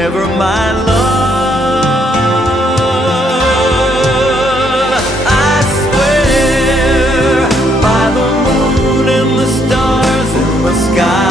never my love. I swear by the moon and the stars in the sky.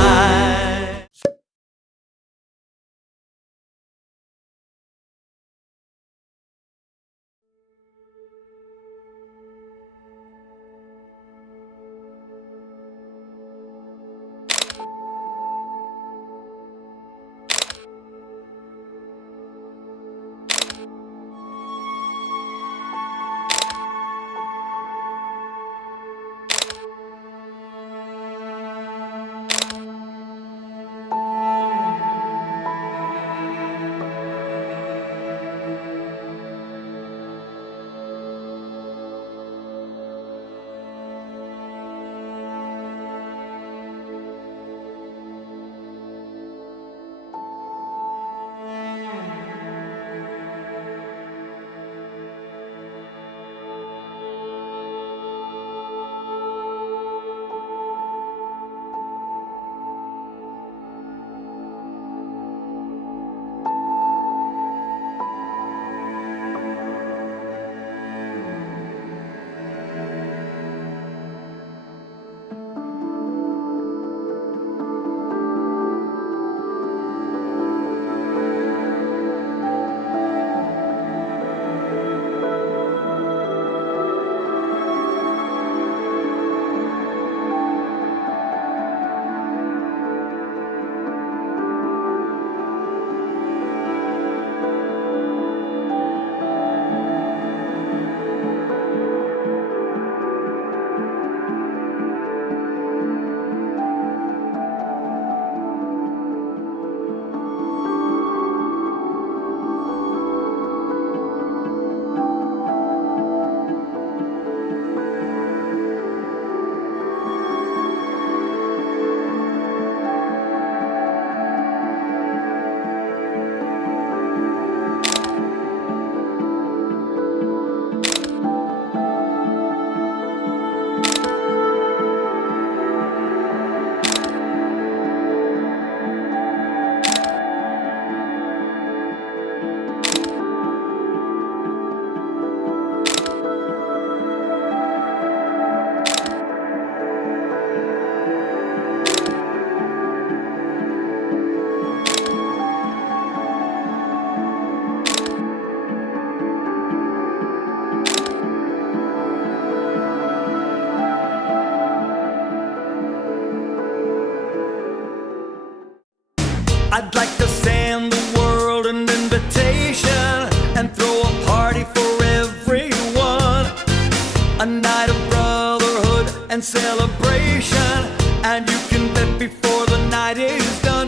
I'd like to send the world an invitation and throw a party for everyone. A night of brotherhood and celebration. And you can bet before the night is done,